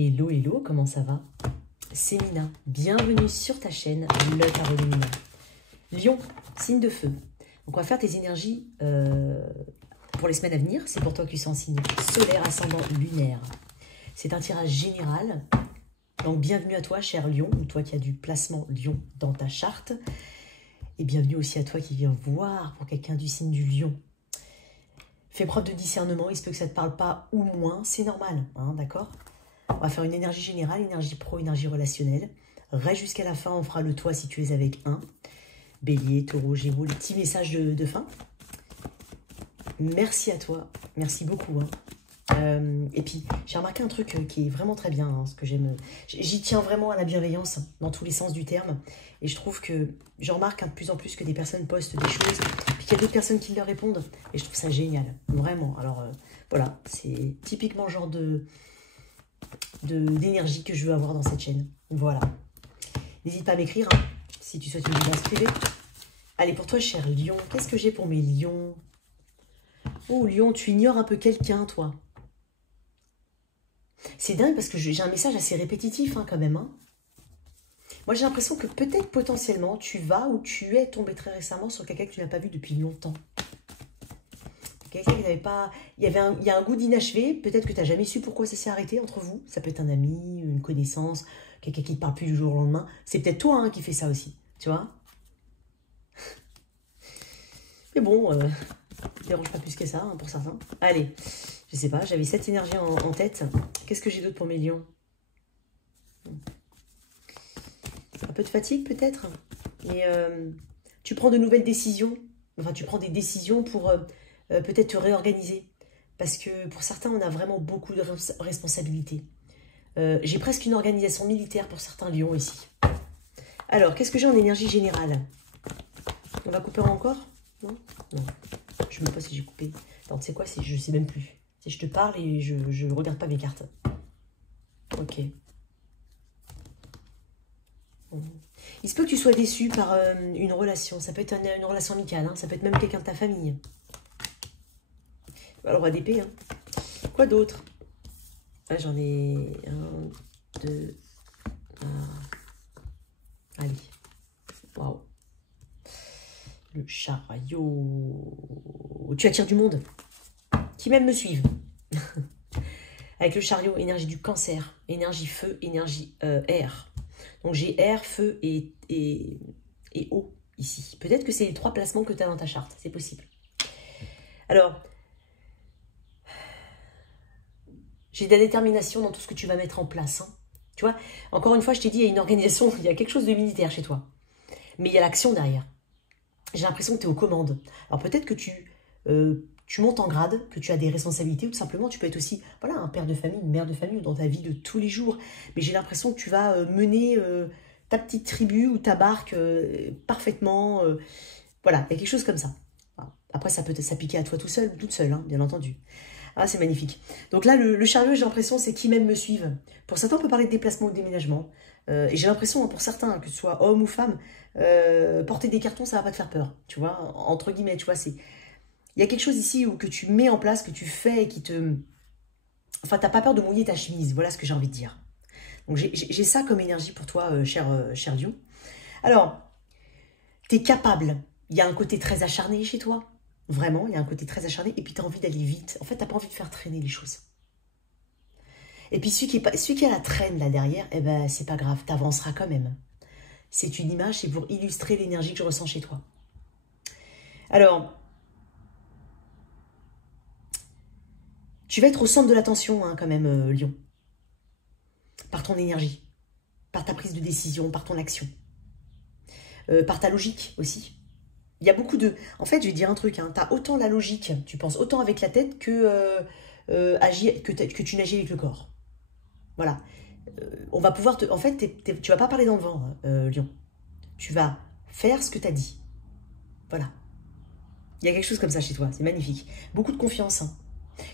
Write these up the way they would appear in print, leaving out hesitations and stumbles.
Hello, hello, comment ça va? C'est Mina, bienvenue sur ta chaîne, le Tarot de Mina. Lion, signe de feu. Donc on va faire tes énergies pour les semaines à venir. C'est pour toi qui es en signe solaire, ascendant, lunaire. C'est un tirage général. Donc bienvenue à toi, cher Lion, ou toi qui as du placement Lion dans ta charte. Et bienvenue aussi à toi qui viens voir pour quelqu'un du signe du Lion. Fais preuve de discernement, il se peut que ça ne te parle pas ou moins, c'est normal, hein, d'accord? On va faire une énergie générale, énergie pro, énergie relationnelle. Reste jusqu'à la fin, on fera le toi si tu es avec un. Bélier, taureau, gémeaux, les petits messages de fin. Merci à toi, merci beaucoup. Et puis, j'ai remarqué un truc qui est vraiment très bien, hein, ce que j'aime. J'y tiens vraiment à la bienveillance, dans tous les sens du terme. Et je trouve que, je remarque de plus en plus que des personnes postent des choses, puis qu'il y a d'autres personnes qui leur répondent. Et je trouve ça génial, vraiment. Alors, voilà, c'est typiquement le genre d'énergie que je veux avoir dans cette chaîne. Voilà. N'hésite pas à m'écrire, hein, si tu souhaites une guidance privée. Allez, pour toi, cher Lion, qu'est-ce que j'ai pour mes lions? Oh, Lion, tu ignores un peu quelqu'un, toi. C'est dingue parce que j'ai un message assez répétitif, hein, quand même. Hein. Moi, j'ai l'impression que peut-être, potentiellement, tu vas ou tu es tombé très récemment sur quelqu'un que tu n'as pas vu depuis longtemps. Quelqu'un qui n'avait pas... Il y a un goût d'inachevé. Peut-être que tu n'as jamais su pourquoi ça s'est arrêté entre vous. Ça peut être un ami, une connaissance, quelqu'un qui ne te parle plus du jour au lendemain. C'est peut-être toi hein, qui fais ça aussi, tu vois. Mais bon, ne dérange pas plus que ça, hein, pour certains. Allez, je sais pas, j'avais cette énergie en tête. Qu'est-ce que j'ai d'autre pour mes lions? Un peu de fatigue peut-être. Et tu prends de nouvelles décisions. Enfin, tu prends des décisions pour peut-être te réorganiser. Parce que pour certains, on a vraiment beaucoup de responsabilités. J'ai presque une organisation militaire pour certains lions ici. Alors, qu'est-ce que j'ai en énergie générale? On va couper encore? Non? Non. Je ne sais pas si j'ai coupé. Attends, tu sais quoi? Je ne sais même plus. Si je te parle et je ne regarde pas mes cartes. Ok. Il se peut que tu sois déçu par une relation. Ça peut être une relation amicale. Hein. Ça peut être même quelqu'un de ta famille. Alors, roi d'épée. Hein. Quoi d'autre? Ah, j'en ai 1, 2... Allez. Waouh. Le chariot. Tu attires du monde. Qui même me suivent. Avec le chariot, énergie du cancer, énergie feu, énergie air. Donc j'ai air, feu et eau ici. Peut-être que c'est les 3 placements que tu as dans ta charte, c'est possible. Alors, j'ai de la détermination dans tout ce que tu vas mettre en place. Hein. Tu vois, encore une fois, je t'ai dit, il y a une organisation, il y a quelque chose de militaire chez toi. Mais il y a l'action derrière. J'ai l'impression que tu es aux commandes. Alors peut-être que tu montes en grade, que tu as des responsabilités, ou tout simplement, tu peux être aussi voilà, un père de famille, une mère de famille, dans ta vie de tous les jours. Mais j'ai l'impression que tu vas mener ta petite tribu ou ta barque parfaitement. Voilà, il y a quelque chose comme ça. Après, ça peut s'appliquer à toi tout seul ou toute seule, hein, bien entendu. Ah, c'est magnifique. Donc là, le chariot, j'ai l'impression, c'est qui même me suivent. Pour certains, on peut parler de déplacement ou de déménagement. Et j'ai l'impression, pour certains, que ce soit homme ou femme, porter des cartons, ça va pas te faire peur. Tu vois, entre guillemets, tu vois, c'est... Il y a quelque chose ici que tu mets en place, que tu fais, qui te... Enfin, t'as pas peur de mouiller ta chemise. Voilà ce que j'ai envie de dire. Donc, j'ai ça comme énergie pour toi, cher Lion. Alors, tu es capable. Il y a un côté très acharné chez toi. Vraiment, il y a un côté très acharné. Et puis, tu as envie d'aller vite. En fait, tu n'as pas envie de faire traîner les choses. Et puis, celui qui a la traîne là derrière, eh ben, c'est pas grave. Tu avanceras quand même. C'est une image, c'est pour illustrer l'énergie que je ressens chez toi. Alors... Tu vas être au centre de l'attention, hein, quand même, Lion. Par ton énergie, par ta prise de décision, par ton action. Par ta logique aussi. Il y a beaucoup de... En fait, je vais te dire un truc, hein, tu as autant la logique, tu penses autant avec la tête que tu n'agis avec le corps. Voilà. On va pouvoir te... En fait, tu vas pas parler dans le vent, Lion. Tu vas faire ce que tu as dit. Voilà. Il y a quelque chose comme ça chez toi, c'est magnifique. Beaucoup de confiance, hein.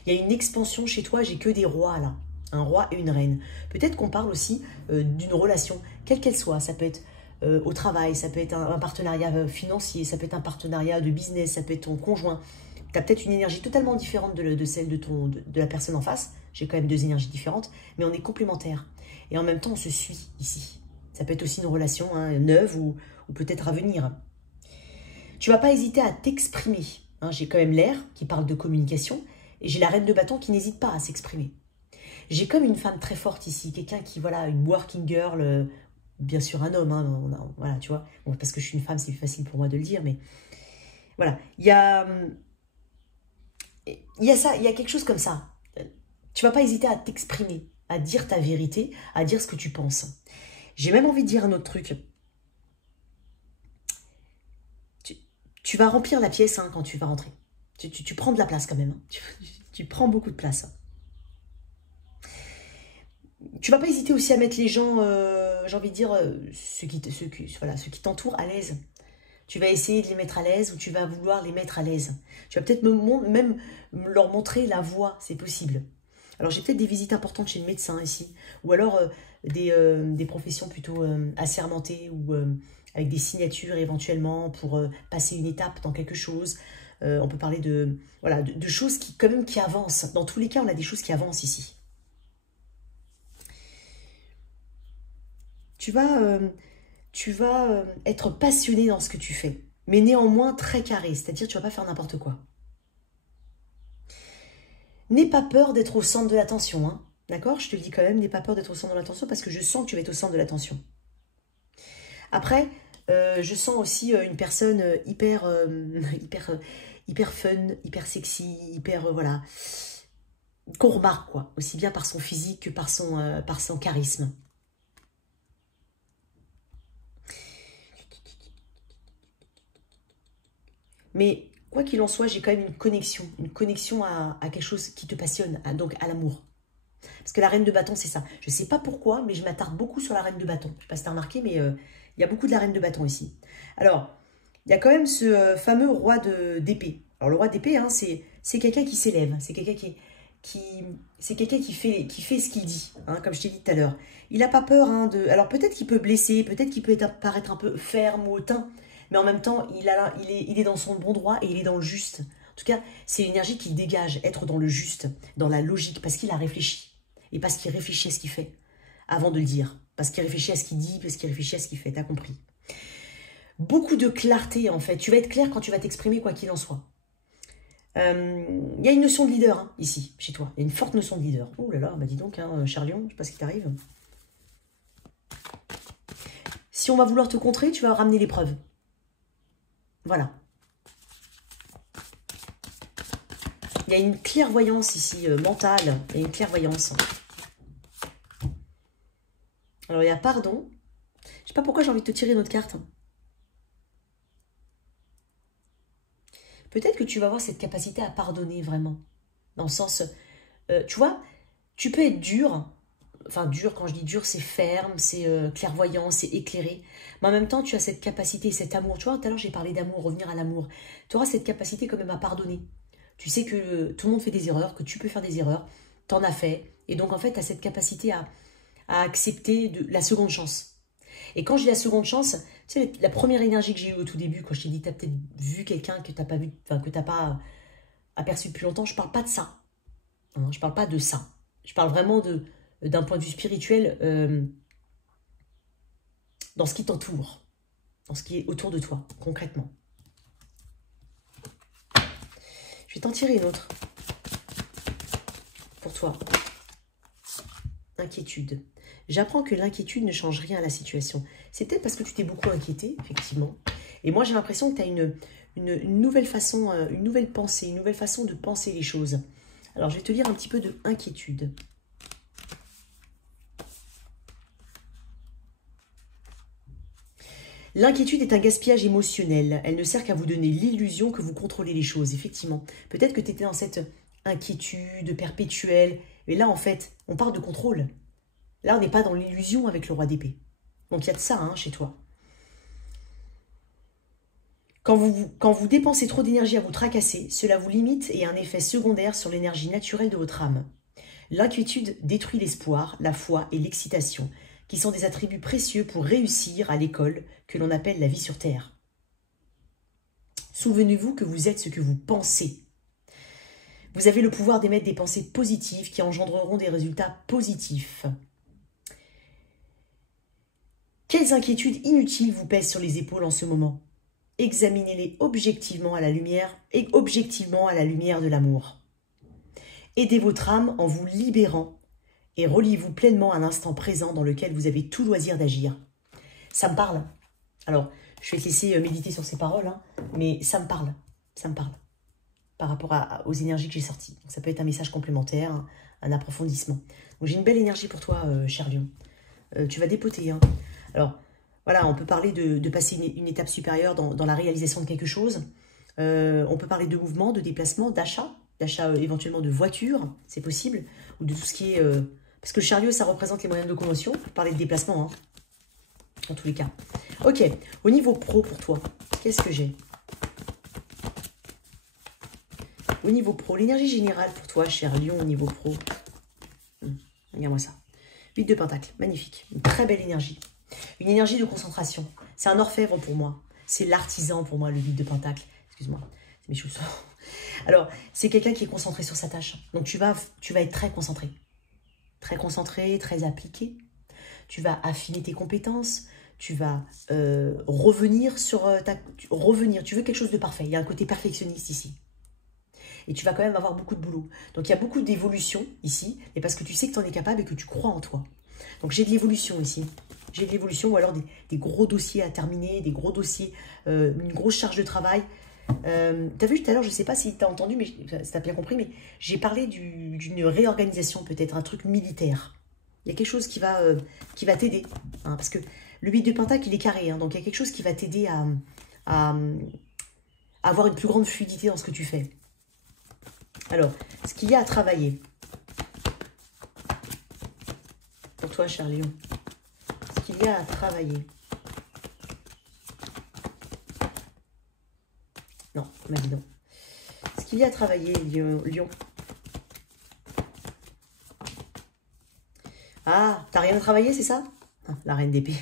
Il y a une expansion chez toi, j'ai que des rois là. Un roi et une reine. Peut-être qu'on parle aussi d'une relation, quelle qu'elle soit. Ça peut être au travail, ça peut être un partenariat financier, ça peut être un partenariat de business, ça peut être ton conjoint. Tu as peut-être une énergie totalement différente de celle de la personne en face. J'ai quand même deux énergies différentes, mais on est complémentaires. Et en même temps, on se suit ici. Ça peut être aussi une relation neuve ou peut-être à venir. Tu vas pas hésiter à t'exprimer. Hein, j'ai quand même l'air qui parle de communication et j'ai la reine de bâton qui n'hésite pas à s'exprimer. J'ai comme une femme très forte ici, quelqu'un qui, voilà, une working girl, bien sûr un homme, hein, voilà, tu vois. Bon, parce que je suis une femme, c'est plus facile pour moi de le dire, mais voilà. Il y a ça, il y a quelque chose comme ça. Tu vas pas hésiter à t'exprimer, à dire ta vérité, à dire ce que tu penses. J'ai même envie de dire un autre truc. Tu vas remplir la pièce quand tu vas rentrer. Tu prends de la place quand même. Hein. Tu prends beaucoup de place. Tu vas pas hésiter aussi à mettre les gens, j'ai envie de dire, ceux qui t'entourent à l'aise. Tu vas essayer de les mettre à l'aise ou tu vas vouloir les mettre à l'aise. Tu vas peut-être même leur montrer la voie, c'est possible. Alors j'ai peut-être des visites importantes chez le médecin ici, ou alors des professions plutôt assermentées ou avec des signatures éventuellement pour passer une étape dans quelque chose. On peut parler de choses qui quand même qui avancent. Dans tous les cas, on a des choses qui avancent ici. Tu vas être passionné dans ce que tu fais, mais néanmoins très carré, c'est-à-dire tu vas pas faire n'importe quoi. N'aie pas peur d'être au centre de l'attention, hein. D'accord? Je te le dis quand même, n'aie pas peur d'être au centre de l'attention parce que je sens que tu vas être au centre de l'attention. Après, je sens aussi une personne hyper fun, hyper sexy, hyper, voilà, qu'on remarque, quoi, aussi bien par son physique que par son charisme. Mais quoi qu'il en soit, j'ai quand même une connexion à quelque chose qui te passionne, donc à l'amour. Parce que la reine de bâton, c'est ça. Je ne sais pas pourquoi, mais je m'attarde beaucoup sur la reine de bâton. Je ne sais pas si tu as remarqué, mais il y a beaucoup de la reine de bâton ici. Alors, il y a quand même ce fameux roi d'épée. Alors, le roi d'épée, hein, c'est quelqu'un qui s'élève. C'est quelqu'un qui fait ce qu'il dit, hein, comme je t'ai dit tout à l'heure. Il n'a pas peur de... Alors, peut-être qu'il peut blesser, peut-être qu'il peut paraître un peu ferme ou hautain, mais en même temps, il est dans son bon droit et il est dans le juste. En tout cas, c'est l'énergie qu'il dégage, être dans le juste, dans la logique, parce qu'il a réfléchi. Et parce qu'il réfléchit à ce qu'il fait, avant de le dire. Parce qu'il réfléchit à ce qu'il dit, parce qu'il réfléchit à ce qu'il fait, t'as compris. Beaucoup de clarté, en fait. Tu vas être clair quand tu vas t'exprimer, quoi qu'il en soit. Il y a une notion de leader, hein, ici, chez toi. Il y a une forte notion de leader. Oh là là, bah dis donc, hein, Charlion, je sais pas ce qui t'arrive. Si on va vouloir te contrer, tu vas ramener les preuves. Voilà. Il y a une clairvoyance ici, mentale. Il y a une clairvoyance. Alors, il y a pardon. Je sais pas pourquoi j'ai envie de te tirer une autre carte. Peut-être que tu vas avoir cette capacité à pardonner vraiment. Dans le sens, tu vois, tu peux être dur. Enfin, dur, quand je dis dur, c'est ferme, c'est clairvoyant, c'est éclairé. Mais en même temps, tu as cette capacité, cet amour. Tu vois, tout à l'heure, j'ai parlé d'amour, revenir à l'amour. Tu auras cette capacité quand même à pardonner. Tu sais que tout le monde fait des erreurs, que tu peux faire des erreurs. Tu en as fait. Et donc, en fait, tu as cette capacité à accepter la seconde chance. Et quand j'ai la seconde chance, tu sais, la première énergie que j'ai eue au tout début, quand je t'ai dit, tu as peut-être vu quelqu'un que tu n'as pas vu, enfin, que tu n'as pas aperçu depuis longtemps, je ne parle pas de ça. Hein, je ne parle pas de ça. Je parle vraiment d'un point de vue spirituel dans ce qui t'entoure, dans ce qui est autour de toi, concrètement. Je vais t'en tirer une autre pour toi. Inquiétude. J'apprends que l'inquiétude ne change rien à la situation. C'est peut-être parce que tu t'es beaucoup inquiété, effectivement. Et moi, j'ai l'impression que tu as une nouvelle façon, une nouvelle pensée, une nouvelle façon de penser les choses. Alors, je vais te lire un petit peu de inquiétude. L'inquiétude est un gaspillage émotionnel. Elle ne sert qu'à vous donner l'illusion que vous contrôlez les choses, effectivement. Peut-être que tu étais dans cette inquiétude perpétuelle. Mais là, en fait, on parle de contrôle. Là, on n'est pas dans l'illusion avec le roi d'épée. Donc, il y a de ça chez toi. Quand vous dépensez trop d'énergie à vous tracasser, cela vous limite et a un effet secondaire sur l'énergie naturelle de votre âme. L'inquiétude détruit l'espoir, la foi et l'excitation, qui sont des attributs précieux pour réussir à l'école que l'on appelle la vie sur Terre. Souvenez-vous que vous êtes ce que vous pensez. Vous avez le pouvoir d'émettre des pensées positives qui engendreront des résultats positifs. Quelles inquiétudes inutiles vous pèsent sur les épaules en ce moment? Examinez-les objectivement à la lumière de l'amour. Aidez votre âme en vous libérant et reliez-vous pleinement à l'instant présent dans lequel vous avez tout loisir d'agir. Ça me parle. Alors, je vais te laisser méditer sur ces paroles, hein, mais ça me parle. Ça me parle. Par rapport aux énergies que j'ai sorties. Donc, ça peut être un message complémentaire, un approfondissement. Donc, j'ai une belle énergie pour toi, cher Lion. Tu vas dépoter. Hein. Alors, voilà, on peut parler de passer une étape supérieure dans la réalisation de quelque chose. On peut parler de mouvement, de déplacement, d'achat éventuellement de voiture, c'est possible, ou de tout ce qui est... parce que le chariot, ça représente les moyens de locomotion. On peut parler de déplacement, hein, dans tous les cas. Ok, au niveau pro pour toi, qu'est-ce que j'ai? Au niveau pro, l'énergie générale pour toi, cher Lion, au niveau pro. Regarde-moi ça. 8 de pentacle, magnifique. Une très belle énergie. Une énergie de concentration. C'est un orfèvre pour moi. C'est l'artisan pour moi, le 8 de pentacle. Excuse-moi, c'est mes chaussons. Alors, c'est quelqu'un qui est concentré sur sa tâche. Donc, tu vas être très concentré. Très concentré, très appliqué. Tu vas affiner tes compétences. Tu vas revenir sur revenir. Tu veux quelque chose de parfait. Il y a un côté perfectionniste ici. Et tu vas quand même avoir beaucoup de boulot. Donc, il y a beaucoup d'évolution ici, mais parce que tu sais que tu en es capable et que tu crois en toi. Donc, j'ai de l'évolution ici. J'ai de l'évolution ou alors des gros dossiers à terminer, des gros dossiers, une grosse charge de travail. T'as vu tout à l'heure, je ne sais pas si tu as entendu, mais si tu as bien compris, mais j'ai parlé d'une réorganisation, peut-être un truc militaire. Il y a quelque chose qui va t'aider. Hein, parce que le 8 de pentacle, il est carré. Hein, donc, il y a quelque chose qui va t'aider à avoir une plus grande fluidité dans ce que tu fais. Alors, ce qu'il y a à travailler pour toi, cher Lion, ce qu'il y a à travailler. Non, on m'a dit non. Ce qu'il y a à travailler, Lion. Ah, t'as rien à travailler, c'est ça? Ah, la reine d'épée.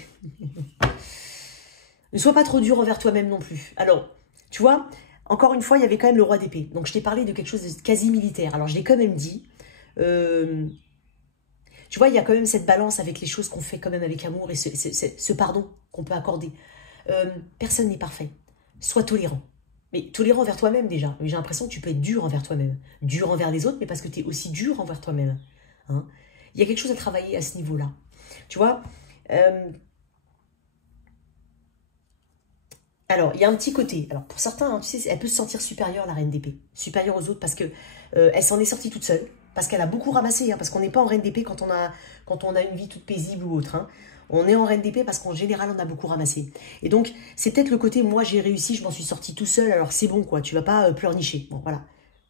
Ne sois pas trop dur envers toi-même non plus. Alors, tu vois, encore une fois, il y avait quand même le roi d'épée. Donc, je t'ai parlé de quelque chose de quasi militaire. Alors, je l'ai quand même dit. Tu vois, il y a quand même cette balance avec les choses qu'on fait quand même avec amour et ce pardon qu'on peut accorder. Personne n'est parfait. Sois tolérant. Mais tolérant envers toi-même déjà. J'ai l'impression que tu peux être dur envers toi-même. Dur envers les autres, mais parce que tu es aussi dur envers toi-même. Hein, il y a quelque chose à travailler à ce niveau-là. Tu vois, alors, il y a un petit côté. Alors, pour certains, hein, tu sais, elle peut se sentir supérieure, la reine d'épée. Supérieure aux autres parce que elle s'en est sortie toute seule. Parce qu'elle a beaucoup ramassé. Hein, parce qu'on n'est pas en reine d'épée quand on a une vie toute paisible ou autre. Hein. On est en reine d'épée parce qu'en général, on a beaucoup ramassé. Et donc, c'est peut-être le côté, moi, j'ai réussi, je m'en suis sortie tout seul. Alors, c'est bon, quoi. Tu vas pas pleurnicher. Bon, voilà.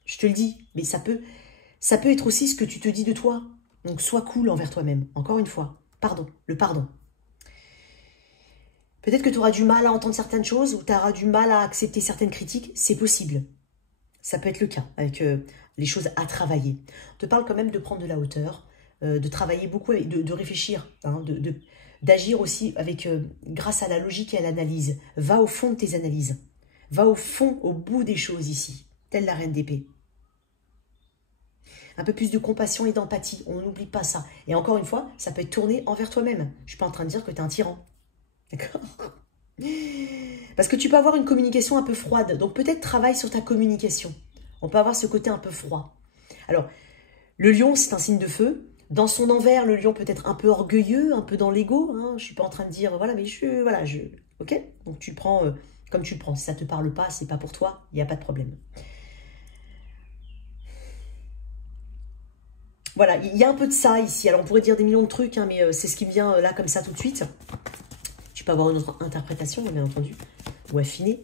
Je te le dis. Mais ça peut être aussi ce que tu te dis de toi. Donc, sois cool envers toi-même. Encore une fois. Pardon. Le pardon. Peut-être que tu auras du mal à entendre certaines choses ou tu auras du mal à accepter certaines critiques. C'est possible. Ça peut être le cas avec les choses à travailler. On te parle quand même de prendre de la hauteur, de travailler beaucoup, de réfléchir, hein, d'agir aussi avec grâce à la logique et à l'analyse. Va au fond de tes analyses. Va au fond, au bout des choses ici, telle la reine d'épée. Un peu plus de compassion et d'empathie. On n'oublie pas ça. Et encore une fois, ça peut être tourné envers toi-même. Je ne suis pas en train de dire que tu es un tyran. D'accord? Parce que tu peux avoir une communication un peu froide. Donc peut-être travaille sur ta communication. On peut avoir ce côté un peu froid. Alors, le lion, c'est un signe de feu. Dans son envers, le lion peut être un peu orgueilleux, un peu dans l'ego. Hein. Je ne suis pas en train de dire, voilà, mais ok? Donc tu prends comme tu le prends. Si ça ne te parle pas, c'est pas pour toi, il n'y a pas de problème. Voilà, il y a un peu de ça ici. Alors on pourrait dire des millions de trucs, hein, mais c'est ce qui me vient là comme ça tout de suite. Tu peux avoir une autre interprétation, bien entendu, ou affinée.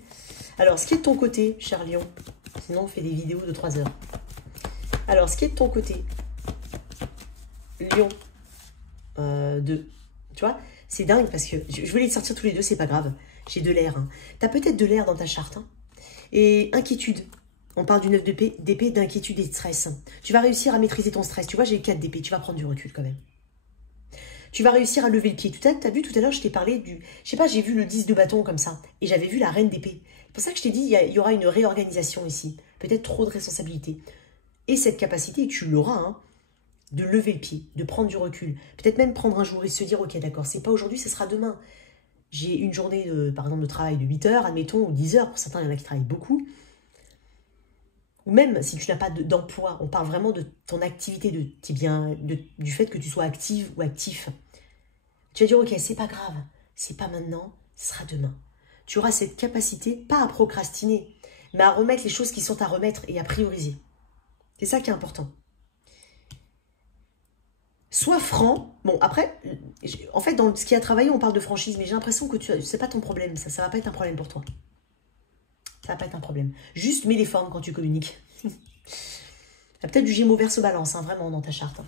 Alors, ce qui est de ton côté, cher Lion, sinon on fait des vidéos de 3 heures. Alors, ce qui est de ton côté, Lion, 2, tu vois, c'est dingue parce que je voulais les sortir tous les deux, c'est pas grave. J'ai de l'air. Hein. Tu as peut-être de l'air dans ta charte. Hein. Et inquiétude. On parle du 9 d'épée, d'inquiétude et de stress. Tu vas réussir à maîtriser ton stress. Tu vois, j'ai 4 d'épée, tu vas prendre du recul quand même. Tu vas réussir à lever le pied. Tu as vu tout à l'heure, je t'ai parlé du... Je sais pas, j'ai vu le 10 de bâton comme ça. Et j'avais vu la reine d'épée. C'est pour ça que je t'ai dit, il y aura une réorganisation ici. Peut-être trop de responsabilités. et cette capacité, et tu l'auras, hein, de lever le pied, de prendre du recul. Peut-être même prendre un jour et se dire, ok, d'accord, c'est pas aujourd'hui, ce sera demain. J'ai une journée, par exemple, de travail de 8 heures, admettons, ou 10 heures, pour certains, il y en a qui travaillent beaucoup. Ou même si tu n'as pas d'emploi, on parle vraiment de ton activité, du fait que tu sois active ou actif. Tu vas dire, ok, c'est pas grave, c'est pas maintenant, ce sera demain. Tu auras cette capacité, pas à procrastiner, mais à remettre les choses qui sont à remettre et à prioriser. C'est ça qui est important. Sois franc. Bon, après, en fait, dans ce qui a travaillé, on parle de franchise, mais j'ai l'impression que c'est pas ton problème. Ça va pas être un problème pour toi. Ça va pas être un problème. Juste mets les formes quand tu communiques. Il y a peut-être du Gémeaux Verseau Balance, hein, vraiment, dans ta charte.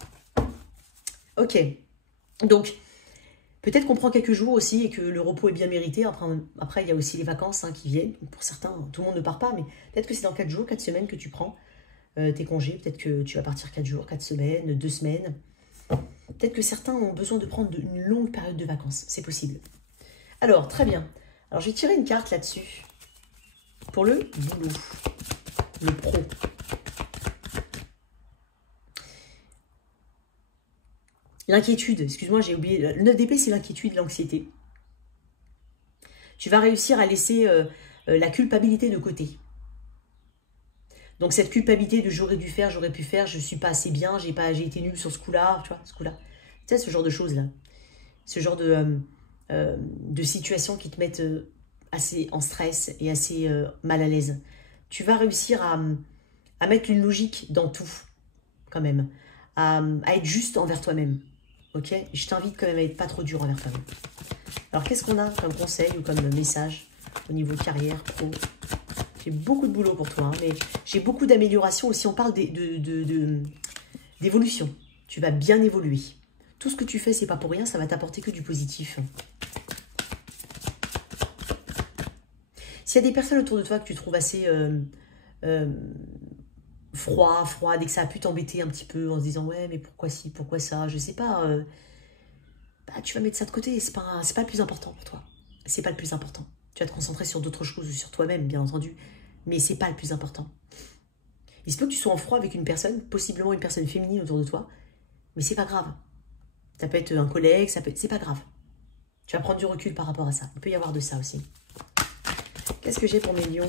Ok. Donc, peut-être qu'on prend quelques jours aussi et que le repos est bien mérité. Après il y a aussi les vacances qui viennent. Pour certains, tout le monde ne part pas, mais peut-être que c'est dans 4 jours, 4 semaines que tu prends tes congés. Peut-être que tu vas partir 4 jours, 4 semaines, 2 semaines. Peut-être que certains ont besoin de prendre une longue période de vacances. C'est possible. Alors, très bien. Alors, je vais tirer une carte là-dessus. Pour le boulot. Le pro. L'inquiétude. Excuse-moi, j'ai oublié. Le 9 d'épée, c'est l'inquiétude, l'anxiété. Tu vas réussir à laisser la culpabilité de côté. Donc, cette culpabilité de j'aurais dû faire, j'aurais pu faire, je ne suis pas assez bien, j'ai été nulle sur ce coup-là, tu vois, ce coup-là. Tu sais, ce genre de choses-là. Ce genre de situations qui te mettent assez en stress et assez mal à l'aise. Tu vas réussir à mettre une logique dans tout, quand même. À être juste envers toi-même. Ok? Je t'invite quand même à être pas trop dur envers toi-même. Alors, qu'est-ce qu'on a comme conseil ou comme message au niveau carrière, pro? J'ai beaucoup de boulot pour toi, hein, mais j'ai beaucoup d'amélioration aussi. On parle d'évolution. Tu vas bien évoluer. Tout ce que tu fais, c'est pas pour rien, ça va t'apporter que du positif. S'il y a des personnes autour de toi que tu trouves assez froide et que ça a pu t'embêter un petit peu en se disant ouais, mais pourquoi ci, pourquoi ça, je sais pas, bah, tu vas mettre ça de côté. C'est pas le plus important pour toi. C'est pas le plus important. Tu vas te concentrer sur d'autres choses ou sur toi-même, bien entendu. Mais c'est pas le plus important. Il se peut que tu sois en froid avec une personne, possiblement une personne féminine autour de toi, mais c'est pas grave. Ça peut être un collègue, c'est pas grave. Tu vas prendre du recul par rapport à ça. Il peut y avoir de ça aussi. Qu'est-ce que j'ai pour mes lions?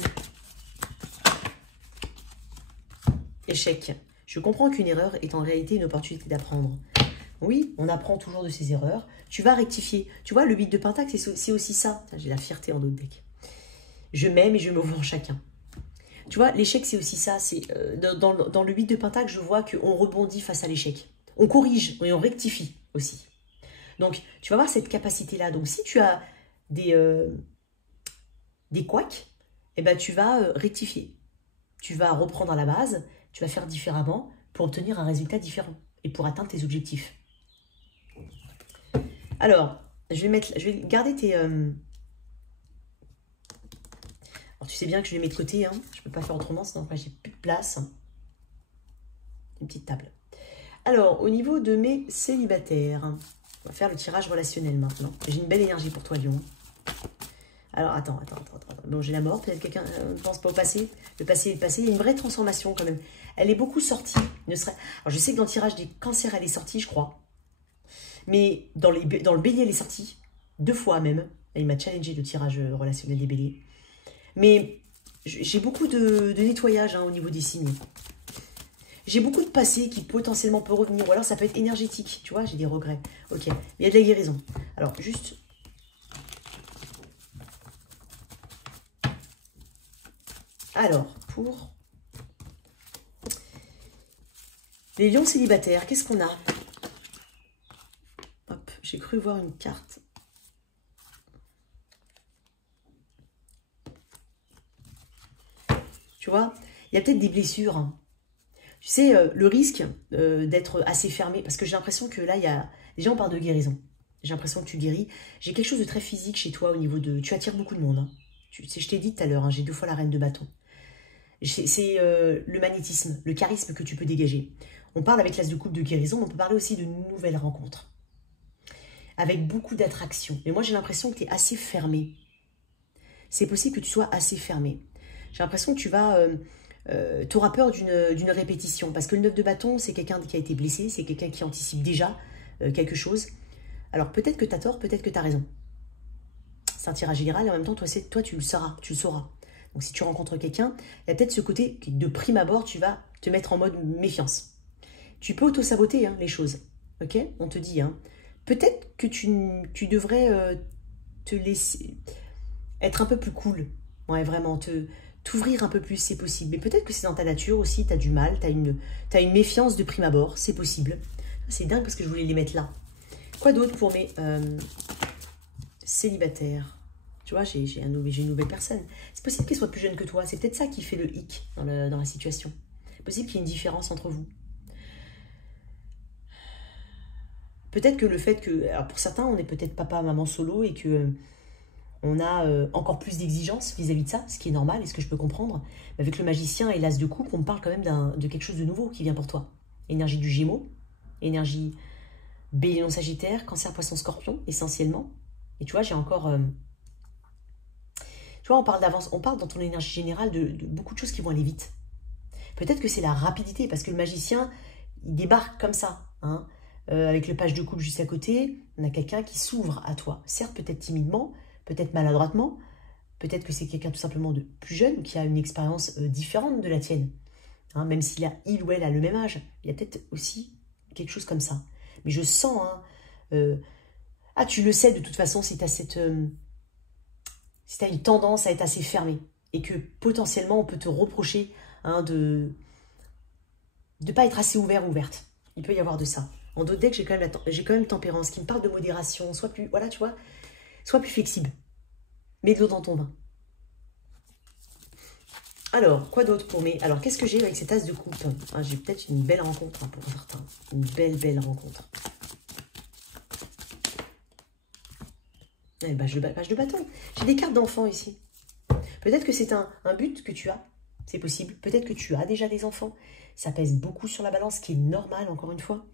Échec. Je comprends qu'une erreur est en réalité une opportunité d'apprendre. Oui, on apprend toujours de ses erreurs. Tu vas rectifier. Tu vois, le 8 de Pentacle, c'est aussi ça. J'ai la fierté en autre deck. Je m'aime et je me vois en chacun. Tu vois, l'échec, c'est aussi ça. Dans le 8 de Pentacle, je vois qu'on rebondit face à l'échec. On corrige et on rectifie aussi. Donc, tu vas avoir cette capacité-là. Donc, si tu as des couacs, eh ben, tu vas rectifier. Tu vas reprendre à la base, tu vas faire différemment pour obtenir un résultat différent et pour atteindre tes objectifs. Alors, je vais garder tes... Alors, tu sais bien que je les mets de côté, hein. Je ne peux pas faire autrement, sinon après, j'ai plus de place. Une petite table. Alors, au niveau de mes célibataires, on va faire le tirage relationnel maintenant. J'ai une belle énergie pour toi, Lion. Alors, attends. Bon, j'ai la mort, peut-être quelqu'un ne pense pas au passé. Le passé est le passé. Il y a une vraie transformation quand même. Elle est beaucoup sortie. Alors, je sais que dans le tirage des cancers, elle est sortie, je crois. Mais dans le bélier, elle est sortie. 2 fois même. Il m'a challengé le tirage relationnel des béliers. Mais j'ai beaucoup de nettoyage au niveau des signes. J'ai beaucoup de passé qui potentiellement peut revenir. Ou alors ça peut être énergétique. Tu vois, j'ai des regrets. Ok, il y a de la guérison. Alors, juste... Alors, pour les lions célibataires, qu'est-ce qu'on a? Hop, j'ai cru voir une carte. Tu vois, il y a peut-être des blessures. Hein. Tu sais, le risque d'être assez fermé, parce que j'ai l'impression que là, il y a... Déjà, on parle de guérison. J'ai l'impression que tu guéris. J'ai quelque chose de très physique chez toi au niveau de... Tu attires beaucoup de monde. Hein. Tu sais, je t'ai dit tout à l'heure, hein, j'ai 2 fois la reine de bâton. C'est le magnétisme, le charisme que tu peux dégager. On parle avec l'as de coupe de guérison, mais on peut parler aussi de nouvelles rencontres. Avec beaucoup d'attraction. Mais moi, j'ai l'impression que tu es assez fermé. C'est possible que tu sois assez fermé. J'ai l'impression que tu vas tu auras peur d'une répétition. Parce que le 9 de bâton, c'est quelqu'un qui a été blessé, c'est quelqu'un qui anticipe déjà quelque chose. Alors peut-être que tu as tort, peut-être que tu as raison. C'est un tirage général et en même temps, toi tu le sauras, tu le sauras. Donc si tu rencontres quelqu'un, il y a peut-être ce côté que de prime abord, tu vas te mettre en mode méfiance. Tu peux auto-saboter les choses, ok? On te dit, peut-être que tu devrais te laisser être un peu plus cool. Ouais, vraiment, t'ouvrir un peu plus, c'est possible. Mais peut-être que c'est dans ta nature aussi, tu as du mal, tu as une méfiance de prime abord, c'est possible. C'est dingue parce que je voulais les mettre là. Quoi d'autre pour mes célibataires? Tu vois, j'ai une nouvelle personne. C'est possible qu'elle soit plus jeune que toi. C'est peut-être ça qui fait le hic dans la situation. C'est possible qu'il y ait une différence entre vous. Peut-être que le fait que... Alors pour certains, on est peut-être papa, maman solo et que on a encore plus d'exigences vis-à-vis de ça, ce qui est normal et ce que je peux comprendre. Mais avec le magicien et l'as de coupe, on parle quand même de quelque chose de nouveau qui vient pour toi. Énergie du Gémeaux, énergie Bélier, Sagittaire, Cancer, Poisson, Scorpion, essentiellement. Et tu vois, j'ai encore... tu vois, on parle d'avance, on parle dans ton énergie générale de beaucoup de choses qui vont aller vite. Peut-être que c'est la rapidité, parce que le magicien, il débarque comme ça, avec le page de coupe juste à côté, on a quelqu'un qui s'ouvre à toi. Certes, peut-être timidement, peut-être maladroitement, peut-être que c'est quelqu'un tout simplement de plus jeune, qui a une expérience différente de la tienne. Même il ou elle a le même âge, il y a peut-être aussi quelque chose comme ça. Mais je sens, tu le sais de toute façon si tu as si tu as une tendance à être assez fermé et que potentiellement on peut te reprocher de ne pas être assez ouvert ou ouverte. Il peut y avoir de ça. En d'autres decks, j'ai quand même tempérance qui me parle de modération. Sois plus, voilà, tu vois, sois plus flexible. Mets de l'eau dans ton vin. Alors, quoi d'autre pour mes... Alors, qu'est-ce que j'ai avec cette as de coupe? J'ai peut-être une belle rencontre pour certains. Une belle rencontre. Page de bâton. J'ai des cartes d'enfants ici. Peut-être que c'est un but que tu as. C'est possible. Peut-être que tu as déjà des enfants. Ça pèse beaucoup sur la balance, ce qui est normal, encore une fois.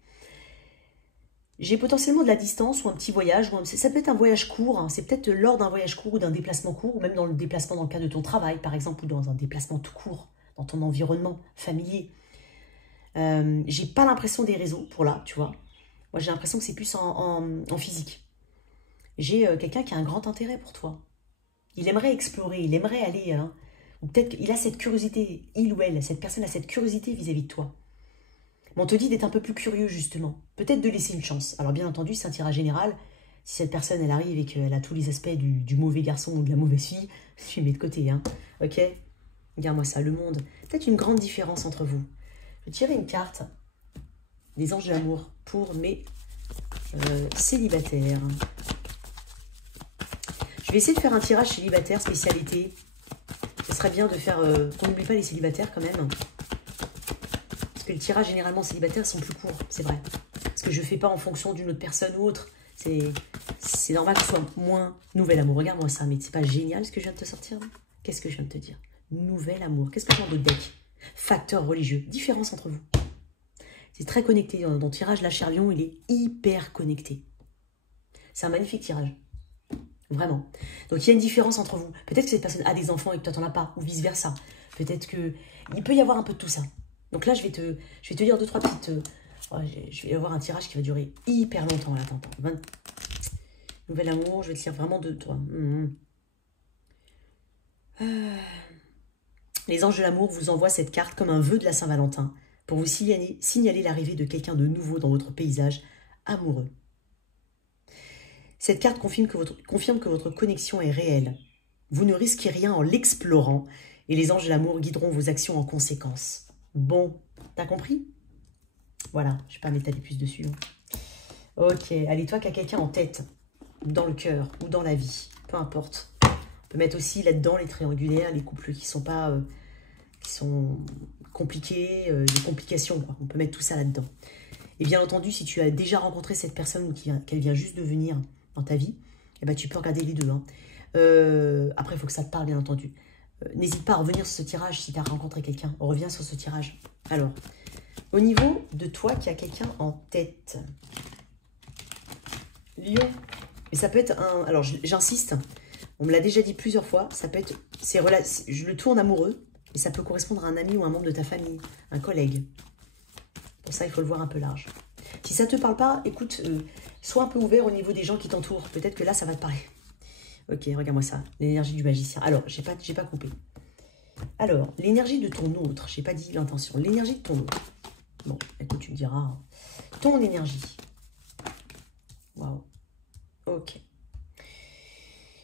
J'ai potentiellement de la distance ou un petit voyage. Ça peut être un voyage court. C'est peut-être lors d'un voyage court ou d'un déplacement court, ou même dans le déplacement dans le cadre de ton travail, par exemple, ou dans un déplacement tout court, dans ton environnement familier. J'ai pas l'impression des réseaux pour là, tu vois. Moi, j'ai l'impression que c'est plus en physique. J'ai quelqu'un qui a un grand intérêt pour toi. Il aimerait explorer, il aimerait aller... ou peut-être qu'il a cette curiosité, il ou elle, cette personne a cette curiosité vis-à-vis de toi. Mais on te dit d'être un peu plus curieux, justement. Peut-être de laisser une chance. Alors, bien entendu, c'est un tirage général. Si cette personne, elle arrive et qu'elle a tous les aspects du mauvais garçon ou de la mauvaise fille, je mets de côté, Ok? Regarde-moi ça, le monde. Peut-être une grande différence entre vous. Je vais tirer une carte des anges de l'amour pour mes célibataires. Je vais essayer de faire un tirage célibataire, spécialité. Ce serait bien de faire... qu'on n'oublie pas les célibataires quand même. Parce que les tirages généralement célibataires sont plus courts, c'est vrai. Parce que je ne fais pas en fonction d'une autre personne ou autre. C'est normal que ce soit moins nouvel amour. Regarde-moi ça, mais c'est pas génial ce que je viens de te sortir? Qu'est-ce que je viens de te dire? Nouvel amour. Qu'est-ce que j'ai dans d'autres decks? Facteur religieux. Différence entre vous. C'est très connecté. Dans le tirage, la Cherlion, il est hyper connecté. C'est un magnifique tirage. Vraiment. Donc, il y a une différence entre vous. Peut-être que cette personne a des enfants et que toi, t'en as pas. Ou vice-versa. Peut-être que... Il peut y avoir un peu de tout ça. Donc là, je vais te dire deux, trois petites... je vais avoir un tirage qui va durer hyper longtemps. Là, attends. Nouvel amour, je vais te lire vraiment de toi. Les anges de l'amour vous envoient cette carte comme un vœu de la Saint-Valentin pour vous signaler l'arrivée de quelqu'un de nouveau dans votre paysage amoureux. Cette carte confirme que votre connexion est réelle. Vous ne risquez rien en l'explorant et les anges de l'amour guideront vos actions en conséquence. Bon, t'as compris? Voilà, je ne vais pas m'étaler plus dessus. Ok, allez, toi qui as quelqu'un en tête, dans le cœur ou dans la vie, peu importe. On peut mettre aussi là-dedans les triangulaires, les couples qui sont pas... qui sont compliqués, des complications, quoi. On peut mettre tout ça là-dedans. Et bien entendu, si tu as déjà rencontré cette personne ou qu'elle vient juste de venir dans ta vie, eh ben, tu peux regarder les deux. Après, il faut que ça te parle, bien entendu. N'hésite pas à revenir sur ce tirage si tu as rencontré quelqu'un. On revient sur ce tirage. Alors, au niveau de toi qui a quelqu'un en tête, Lion, et ça peut être un... Alors, j'insiste, on me l'a déjà dit plusieurs fois, ça peut être... je le tourne amoureux, Et ça peut correspondre à un ami ou un membre de ta famille, un collègue. Pour ça, il faut le voir un peu large. Si ça ne te parle pas, écoute, sois un peu ouvert au niveau des gens qui t'entourent. Peut-être que là, ça va te parler. Ok, regarde-moi ça. L'énergie du magicien. Alors, j'ai pas coupé. Alors, l'énergie de ton autre. J'ai pas dit l'intention. L'énergie de ton autre. Bon, écoute, tu me diras. Hein. Ton énergie. Waouh. Ok.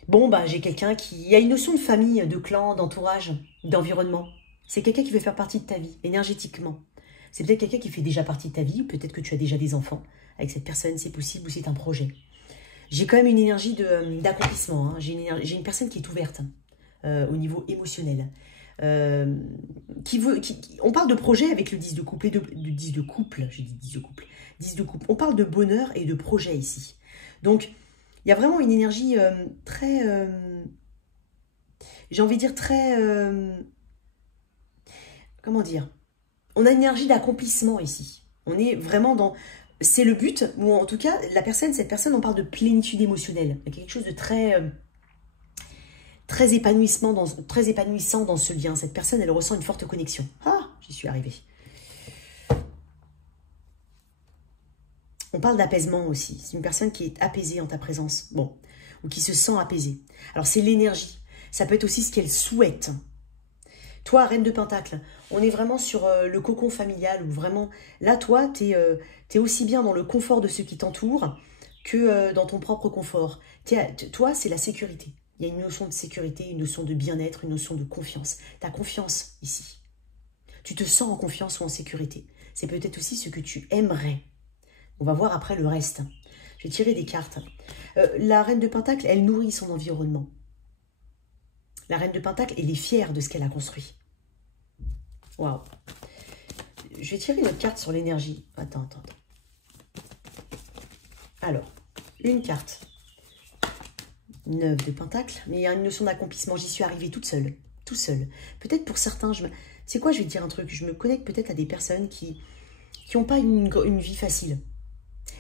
Bon, bah, j'ai quelqu'un qui... Il y a une notion de famille, de clan, d'entourage, d'environnement. C'est quelqu'un qui veut faire partie de ta vie, énergétiquement. C'est peut-être quelqu'un qui fait déjà partie de ta vie, ou peut-être que tu as déjà des enfants avec cette personne, c'est possible, ou c'est un projet. J'ai quand même une énergie d'accomplissement. Hein. J'ai une personne qui est ouverte au niveau émotionnel. On parle de projet avec le 10 de couple, du 10 de couple, j'ai dit 10 de couple, 10 de couple. On parle de bonheur et de projet ici. Donc, il y a vraiment une énergie très, j'ai envie de dire très, comment dire, on a une énergie d'accomplissement ici. On est vraiment dans, c'est le but, ou en tout cas, cette personne, on parle de plénitude émotionnelle. Il y a quelque chose de très épanouissant dans ce lien. Cette personne, elle ressent une forte connexion. Ah, j'y suis arrivée. On parle d'apaisement aussi. C'est une personne qui est apaisée en ta présence. Bon, ou qui se sent apaisée. Alors, c'est l'énergie. Ça peut être aussi ce qu'elle souhaite. Toi, Reine de Pentacle, on est vraiment sur le cocon familial. Où vraiment, là, toi, tu es aussi bien dans le confort de ceux qui t'entourent que dans ton propre confort. Toi, c'est la sécurité. Il y a une notion de sécurité, une notion de bien-être, une notion de confiance. Tu as confiance ici. Tu te sens en confiance ou en sécurité. C'est peut-être aussi ce que tu aimerais. On va voir après le reste. Je vais tirer des cartes. La Reine de Pentacle, elle nourrit son environnement. La Reine de Pentacle, elle est fière de ce qu'elle a construit. Waouh. Je vais tirer une autre carte sur l'énergie. Attends. Alors, une carte. 9 de Pentacle, mais il y a une notion d'accomplissement. J'y suis arrivée toute seule. Tout seul. Peut-être pour certains, c'est quoi, je vais te dire un truc. Je me connecte peut-être à des personnes qui n'ont pas une vie facile.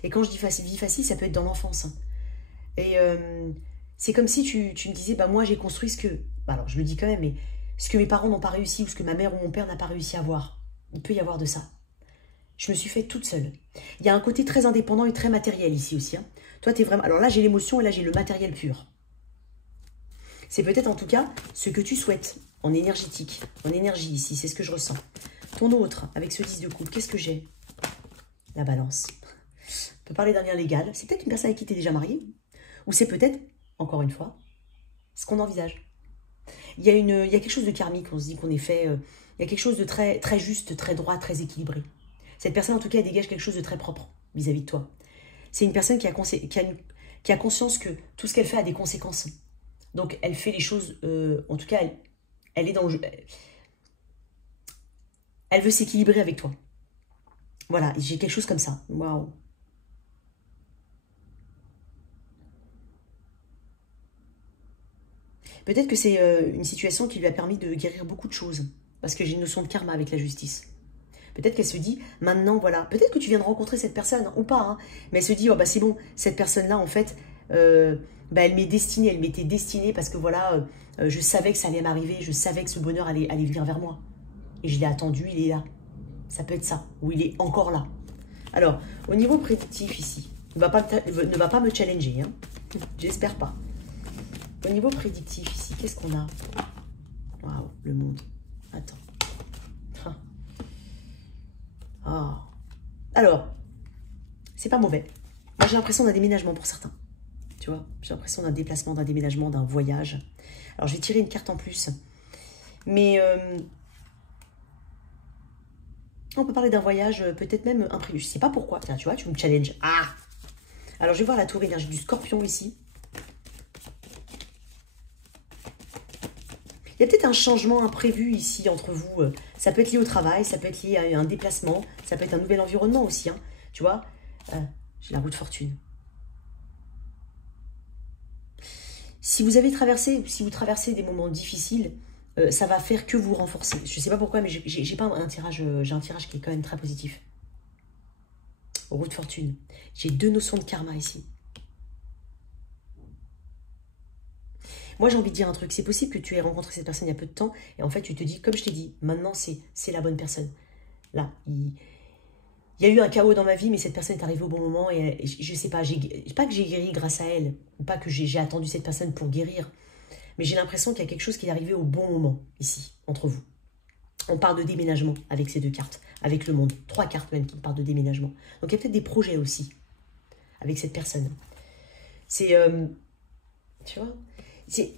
Et quand je dis vie facile, ça peut être dans l'enfance. Et c'est comme si tu me disais, bah moi j'ai construit ce que... Bah alors je le dis quand même, mais ce que mes parents n'ont pas réussi ou ce que ma mère ou mon père n'a pas réussi à avoir. Il peut y avoir de ça. Je me suis faite toute seule. Il y a un côté très indépendant et très matériel ici aussi. Hein. Toi, tu es vraiment... Alors là, j'ai l'émotion et là, j'ai le matériel pur. C'est peut-être en tout cas ce que tu souhaites en énergétique, en énergie ici. C'est ce que je ressens. Ton autre, avec ce 10 de coupe, qu'est-ce que j'ai? La Balance. On peut parler d'un lien légal. C'est peut-être une personne avec qui tu es déjà marié. Ou c'est peut-être, encore une fois, ce qu'on envisage. Il y a quelque chose de karmique. On se dit qu'on est fait... il y a quelque chose de très, très juste, très droit, très équilibré. Cette personne, en tout cas, elle dégage quelque chose de très propre vis-à-vis de toi. C'est une personne qui a conscience que tout ce qu'elle fait a des conséquences. Donc, elle fait les choses... en tout cas, elle est dans le jeu. Elle veut s'équilibrer avec toi. Voilà, j'ai quelque chose comme ça. Waouh. Peut-être que c'est une situation qui lui a permis de guérir beaucoup de choses. Parce que j'ai une notion de karma avec la justice. Peut-être qu'elle se dit, maintenant, voilà. Peut-être que tu viens de rencontrer cette personne, ou pas. Hein, mais elle se dit, oh bah c'est bon, cette personne-là, en fait, bah, elle m'est destinée. Elle m'était destinée parce que voilà, je savais que ça allait m'arriver. Je savais que ce bonheur allait venir vers moi. Et je l'ai attendu, il est là. Ça peut être ça. Ou il est encore là. Alors, au niveau prédictif ici, ne va pas me challenger. Hein. J'espère pas. Au niveau prédictif ici, qu'est-ce qu'on a? Waouh, le monde. Attends. Oh. Alors, c'est pas mauvais. Moi, j'ai l'impression d'un déménagement pour certains. Tu vois, j'ai l'impression d'un déplacement, d'un déménagement, d'un voyage. Alors, je vais tirer une carte en plus. Mais on peut parler d'un voyage peut-être même imprévu. Je sais pas pourquoi. Tiens, tu vois, tu me challenges. Ah! Alors, je vais voir la tour énergie du Scorpion ici. Il y a peut-être un changement imprévu ici entre vous. Ça peut être lié au travail, ça peut être lié à un déplacement, ça peut être un nouvel environnement aussi. Hein. Tu vois, j'ai la roue de fortune. Si vous traversez des moments difficiles, ça va faire que vous renforcer. Je ne sais pas pourquoi, mais j'ai un tirage qui est quand même très positif. Roue de fortune. J'ai deux notions de karma ici. Moi, j'ai envie de dire un truc. C'est possible que tu aies rencontré cette personne il y a peu de temps et en fait, tu te dis, comme je t'ai dit, maintenant, c'est la bonne personne. Là, il y a eu un chaos dans ma vie, mais cette personne est arrivée au bon moment et je sais pas, pas que j'ai guéri grâce à elle, ou pas que j'ai attendu cette personne pour guérir, mais j'ai l'impression qu'il y a quelque chose qui est arrivé au bon moment, ici, entre vous. On parle de déménagement avec ces deux cartes, avec le monde. 3 cartes même qui parlent de déménagement. Donc il y a peut-être des projets aussi avec cette personne. C'est... tu vois, c'est...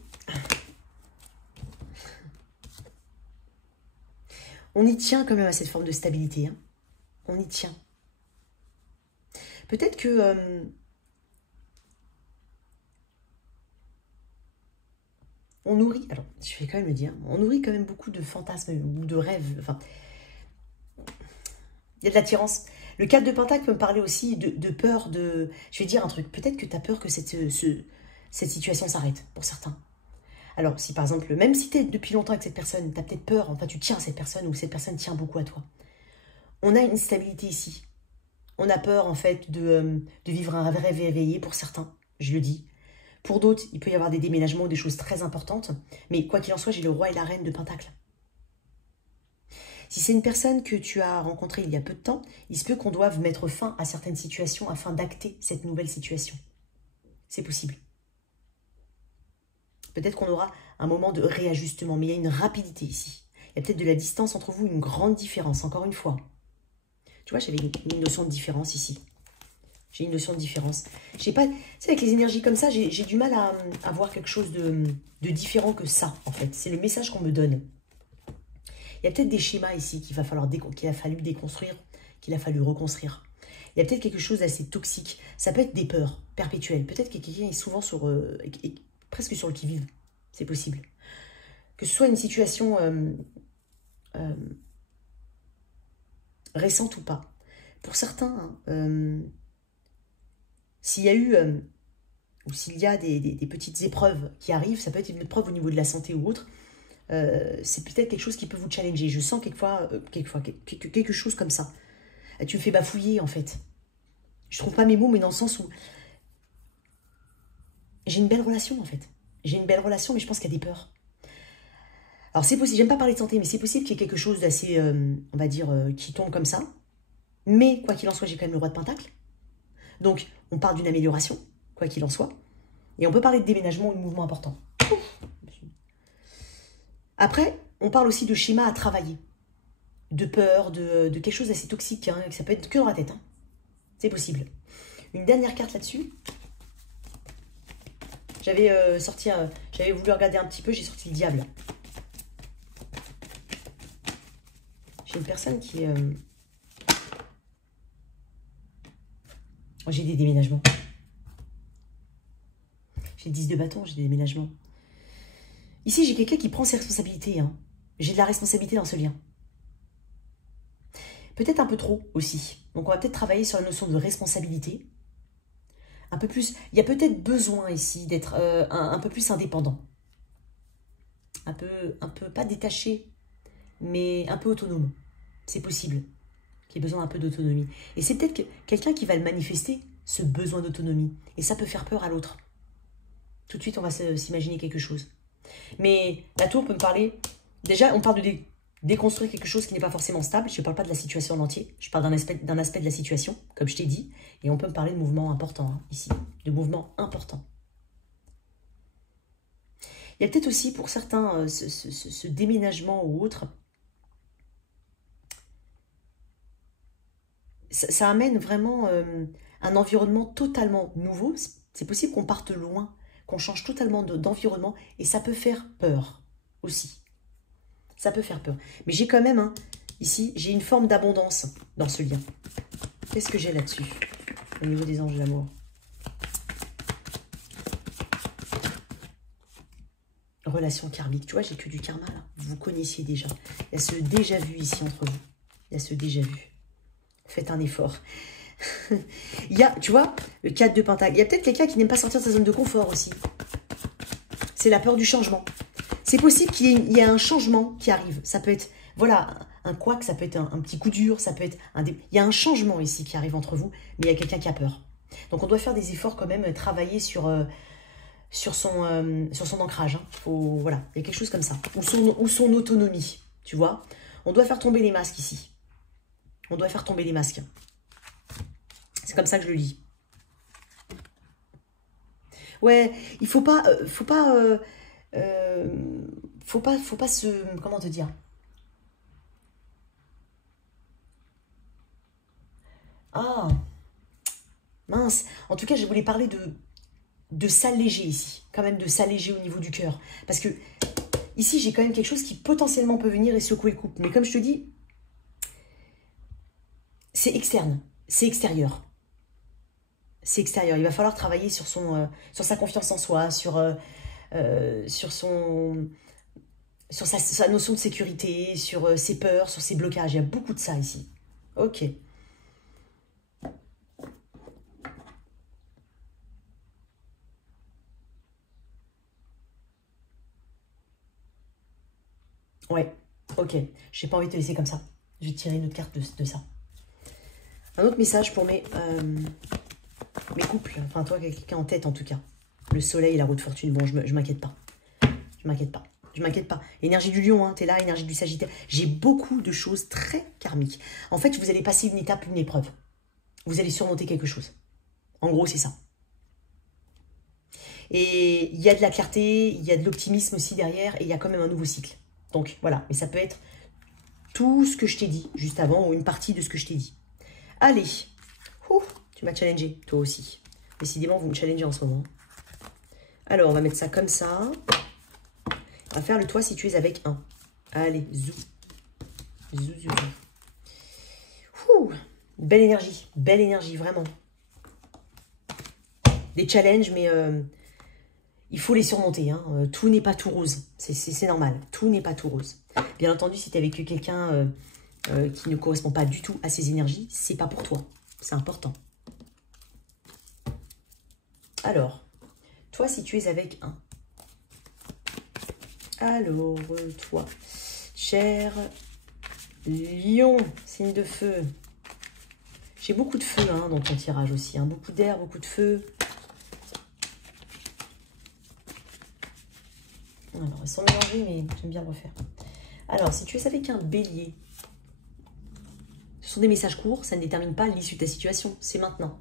On y tient quand même à cette forme de stabilité. Hein. On y tient. Peut-être que... on nourrit... Alors, je vais quand même le dire. On nourrit quand même beaucoup de fantasmes ou de rêves. Enfin, il y a de l'attirance. Le 4 de Pentacle peut me parler aussi de peur de... Je vais dire un truc. Peut-être que tu as peur que cette situation s'arrête, pour certains. Alors, si par exemple, même si tu es depuis longtemps avec cette personne, tu as peut-être peur, enfin tu tiens à cette personne ou cette personne tient beaucoup à toi. On a une stabilité ici. On a peur en fait de vivre un rêve éveillé pour certains, je le dis. Pour d'autres, il peut y avoir des déménagements ou des choses très importantes. Mais quoi qu'il en soit, j'ai le roi et la reine de Pentacle. Si c'est une personne que tu as rencontrée il y a peu de temps, il se peut qu'on doive mettre fin à certaines situations afin d'acter cette nouvelle situation. C'est possible. Peut-être qu'on aura un moment de réajustement, mais il y a une rapidité ici. Il y a peut-être de la distance entre vous, une grande différence, encore une fois. Tu vois, j'avais une notion de différence ici. J'ai une notion de différence. Je sais pas, tu sais, avec les énergies comme ça, j'ai du mal à voir quelque chose de différent que ça, en fait. C'est le message qu'on me donne. Il y a peut-être des schémas ici qu'il a fallu déconstruire, qu'il a fallu reconstruire. Il y a peut-être quelque chose d'assez toxique. Ça peut être des peurs perpétuelles. Peut-être que quelqu'un est souvent presque sur le qui-vive. C'est possible. Que ce soit une situation récente ou pas. Pour certains, s'il y a eu, ou s'il y a des petites épreuves qui arrivent, ça peut être une épreuve au niveau de la santé ou autre, c'est peut-être quelque chose qui peut vous challenger. Je sens quelque chose comme ça. Tu me fais bafouiller, en fait. Je trouve pas mes mots, mais dans le sens où j'ai une belle relation, en fait. J'ai une belle relation, mais je pense qu'il y a des peurs. Alors, c'est possible, j'aime pas parler de santé, mais c'est possible qu'il y ait quelque chose d'assez, on va dire, qui tombe comme ça. Mais, quoi qu'il en soit, j'ai quand même le roi de Pentacle. Donc, on parle d'une amélioration, quoi qu'il en soit. Et on peut parler de déménagement ou de mouvement important. Après, on parle aussi de schéma à travailler. De peur, de quelque chose d'assez toxique, hein, que ça peut être que dans la tête. Hein. C'est possible. Une dernière carte là-dessus. J'avais j'avais voulu regarder un petit peu, j'ai sorti le diable. J'ai une personne qui est... Oh, j'ai des déménagements. J'ai 10 de bâton, j'ai des déménagements. Ici, j'ai quelqu'un qui prend ses responsabilités. Hein. J'ai de la responsabilité dans ce lien. Peut-être un peu trop aussi. Donc, on va peut-être travailler sur la notion de responsabilité. Un peu plus. Il y a peut-être besoin ici d'être un peu plus indépendant. Un peu, pas détaché, mais un peu autonome. C'est possible qu'il y ait besoin d'un peu d'autonomie. Et c'est peut-être quelqu'un qui va le manifester, ce besoin d'autonomie. Et ça peut faire peur à l'autre. Tout de suite, on va s'imaginer quelque chose. Mais la tour peut me parler... Déjà, on parle de déconstruire quelque chose qui n'est pas forcément stable. Je ne parle pas de la situation en entier. Je parle d'un aspect de la situation, comme je t'ai dit. Et on peut me parler de mouvements importants, hein, ici. De mouvements importants. Il y a peut-être aussi, pour certains, ce déménagement ou autre... Ça amène vraiment un environnement totalement nouveau. C'est possible qu'on parte loin, qu'on change totalement d'environnement. Et ça peut faire peur aussi. Ça peut faire peur. Mais j'ai quand même, hein, ici, j'ai une forme d'abondance dans ce lien. Qu'est-ce que j'ai là-dessus, au niveau des anges de l'amour? Relation karmique. Tu vois, j'ai que du karma, là. Vous connaissiez déjà. Il y a ce déjà vu ici entre vous. Il y a ce déjà vu. Faites un effort. Il y a, tu vois, le 4 de Pentacle. Il y a peut-être quelqu'un qui n'aime pas sortir de sa zone de confort aussi. C'est la peur du changement. C'est possible qu'il y ait un changement qui arrive. Ça peut être, voilà, un couac, ça peut être un petit coup dur, ça peut être il y a un changement ici qui arrive entre vous, mais il y a quelqu'un qui a peur. Donc on doit faire des efforts quand même, travailler sur sur son ancrage. Hein. Voilà, il y a quelque chose comme ça. Ou son autonomie, tu vois. On doit faire tomber les masques ici. On doit faire tomber les masques. C'est comme ça que je le lis. Ouais, il faut pas se... Comment te dire? Ah, mince. En tout cas, je voulais parler de s'alléger ici. Quand même de s'alléger au niveau du cœur. Parce que ici, j'ai quand même quelque chose qui potentiellement peut venir et secouer le couple. Mais comme je te dis, c'est externe. C'est extérieur. C'est extérieur. Il va falloir travailler sur sa confiance en soi, sur sa notion de sécurité, sur ses peurs, sur ses blocages. Il y a beaucoup de ça ici. Ok. Ouais, ok. J'ai pas envie de te laisser comme ça. Je vais tirer une autre carte de ça. Un autre message pour mes couples. Enfin, toi, quelqu'un en tête en tout cas. Le soleil et la roue de fortune. Bon, je m'inquiète pas. Je m'inquiète pas. Je m'inquiète pas. Énergie du lion, hein, t'es là, énergie du sagittaire. J'ai beaucoup de choses très karmiques. En fait, vous allez passer une étape, une épreuve. Vous allez surmonter quelque chose. En gros, c'est ça. Et il y a de la clarté, il y a de l'optimisme aussi derrière, et il y a quand même un nouveau cycle. Donc, voilà. Mais ça peut être tout ce que je t'ai dit juste avant, ou une partie de ce que je t'ai dit. Allez. Ouh, tu m'as challengé, toi aussi. Décidément, vous me challengez en ce moment. Alors, on va mettre ça comme ça. On va faire le toi si tu es avec un. Allez, zou. Zou, zou, zou. Ouh, belle énergie, vraiment. Des challenges, mais il faut les surmonter. Hein. Tout n'est pas tout rose. C'est normal. Tout n'est pas tout rose. Bien entendu, si tu as vécu quelqu'un qui ne correspond pas du tout à ces énergies, c'est pas pour toi. C'est important. Alors, toi, si tu es avec un. Alors, toi, cher lion, signe de feu. J'ai beaucoup de feu hein, dans ton tirage aussi. Hein. Beaucoup d'air, beaucoup de feu. Alors, ils sont mélangés, mais j'aime bien le refaire. Alors, si tu es avec un bélier, ce sont des messages courts, ça ne détermine pas l'issue de ta situation. C'est maintenant.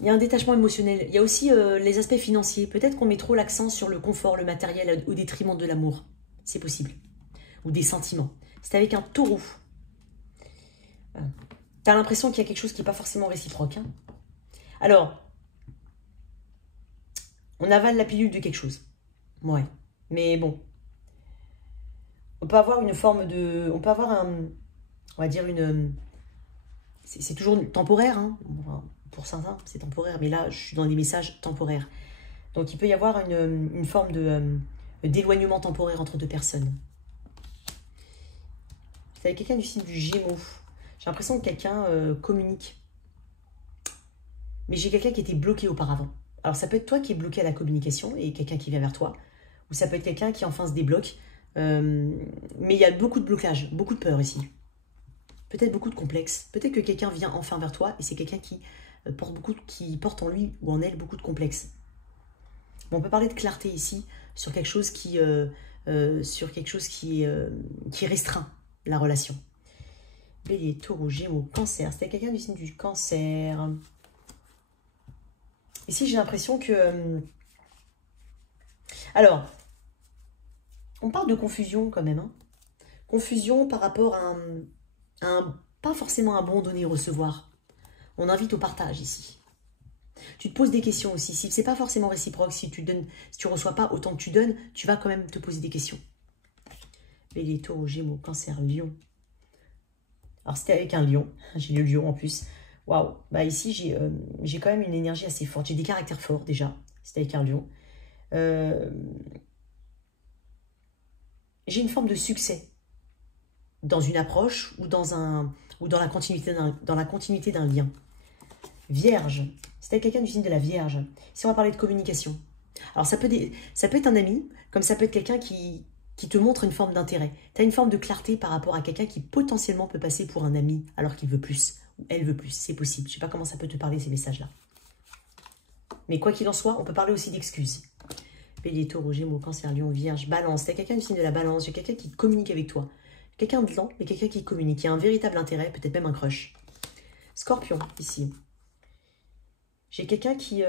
Il y a un détachement émotionnel. Il y a aussi les aspects financiers. Peut-être qu'on met trop l'accent sur le confort, le matériel, au détriment de l'amour. C'est possible. Ou des sentiments. C'est avec un taureau. Voilà. Tu as l'impression qu'il y a quelque chose qui n'est pas forcément réciproque. Hein. Alors, on avale la pilule de quelque chose. Ouais. Mais bon. On peut avoir une forme de... On peut avoir un... On va dire une... C'est toujours temporaire. Hein. Enfin, pour certains, c'est temporaire. Mais là, je suis dans des messages temporaires. Donc, il peut y avoir une forme d'éloignement temporaire entre deux personnes. C'est avec quelqu'un du signe du Gémeaux. J'ai l'impression que quelqu'un communique. Mais j'ai quelqu'un qui était bloqué auparavant. Alors, ça peut être toi qui es bloqué à la communication et quelqu'un qui vient vers toi. Ou ça peut être quelqu'un qui enfin se débloque. Mais il y a beaucoup de blocage, beaucoup de peur ici. Peut-être beaucoup de complexes. Peut-être que quelqu'un vient enfin vers toi et c'est quelqu'un qui porte en lui ou en elle beaucoup de complexes. Bon, on peut parler de clarté ici sur quelque chose qui restreint la relation. Bélier, taureau, gémeaux, cancer. C'était quelqu'un du signe du cancer. Ici, j'ai l'impression que... alors, on parle de confusion quand même. Hein. Confusion par rapport à pas forcément un bon donner-recevoir. On invite au partage ici. Tu te poses des questions aussi. Si c'est pas forcément réciproque, si tu reçois pas autant que tu donnes, tu vas quand même te poser des questions. Bélier, taureau, gémeaux, cancer, lion. Alors, c'était avec un lion. J'ai le lion en plus. Waouh. Bah, ici, j'ai quand même une énergie assez forte. J'ai des caractères forts déjà. C'était avec un lion. J'ai une forme de succès dans une approche ou dans la continuité d'un lien. Vierge. C'était quelqu'un du signe de la Vierge. Si on va parler de communication. Alors, ça peut être un ami, comme ça peut être quelqu'un qui te montre une forme d'intérêt. Tu as une forme de clarté par rapport à quelqu'un qui potentiellement peut passer pour un ami alors qu'il veut plus, ou elle veut plus. C'est possible. Je ne sais pas comment ça peut te parler, ces messages-là. Mais quoi qu'il en soit, on peut parler aussi d'excuses. Bélier, Taureau, Gémeaux, Cancer, Lion, Vierge, Balance. T'as quelqu'un du signe de la Balance, j'ai quelqu'un qui communique avec toi. Quelqu'un de lent, mais quelqu'un qui communique, qui a un véritable intérêt, peut-être même un crush. Scorpion, ici. J'ai quelqu'un qui...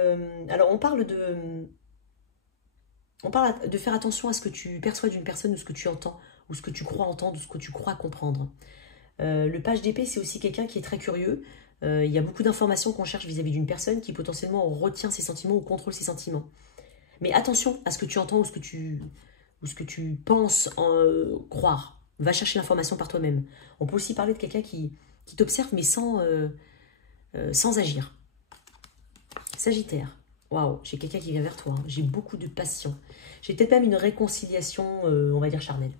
alors, on parle de faire attention à ce que tu perçois d'une personne ou ce que tu entends, ou ce que tu crois entendre, ou ce que tu crois comprendre. Le page d'épée, c'est aussi quelqu'un qui est très curieux. Il y a beaucoup d'informations qu'on cherche vis-à-vis d'une personne qui potentiellement retient ses sentiments ou contrôle ses sentiments. Mais attention à ce que tu entends ou ce que tu penses croire. Va chercher l'information par toi-même. On peut aussi parler de quelqu'un qui t'observe mais sans agir. Sagittaire. Waouh, j'ai quelqu'un qui vient vers toi. Hein. J'ai beaucoup de passion. J'ai peut-être même une réconciliation, on va dire, charnelle.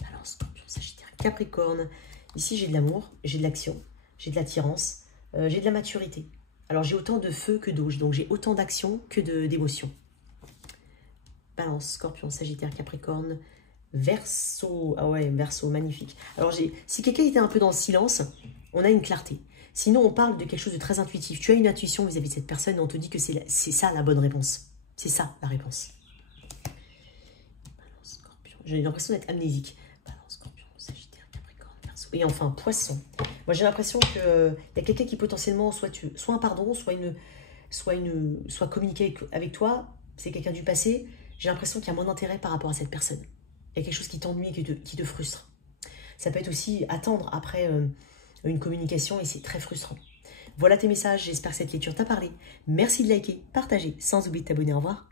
Balance, Scorpion, Sagittaire, Capricorne. Ici, j'ai de l'amour, j'ai de l'action, j'ai de l'attirance, j'ai de la maturité. Alors, j'ai autant de feu que d'eau. Donc, j'ai autant d'action que d'émotion. Balance, Scorpion, Sagittaire, Capricorne, Verseau. Ah ouais, Verseau, magnifique. Alors, si quelqu'un était un peu dans le silence, on a une clarté. Sinon, on parle de quelque chose de très intuitif. Tu as une intuition vis-à-vis de cette personne et on te dit que c'est ça la bonne réponse. C'est ça la réponse. Balance, Scorpion. J'ai l'impression d'être amnésique. Balance, Scorpion, Sagittaire, Capricorne, Verseau. Et enfin, Poisson. Moi, j'ai l'impression qu'il y a quelqu'un qui potentiellement soit un pardon, soit communiquer avec toi. C'est quelqu'un du passé. J'ai l'impression qu'il y a moins d'intérêt par rapport à cette personne. Il y a quelque chose qui t'ennuie, qui te frustre. Ça peut être aussi attendre après une communication et c'est très frustrant. Voilà tes messages, j'espère que cette lecture t'a parlé. Merci de liker, partager, sans oublier de t'abonner. Au revoir.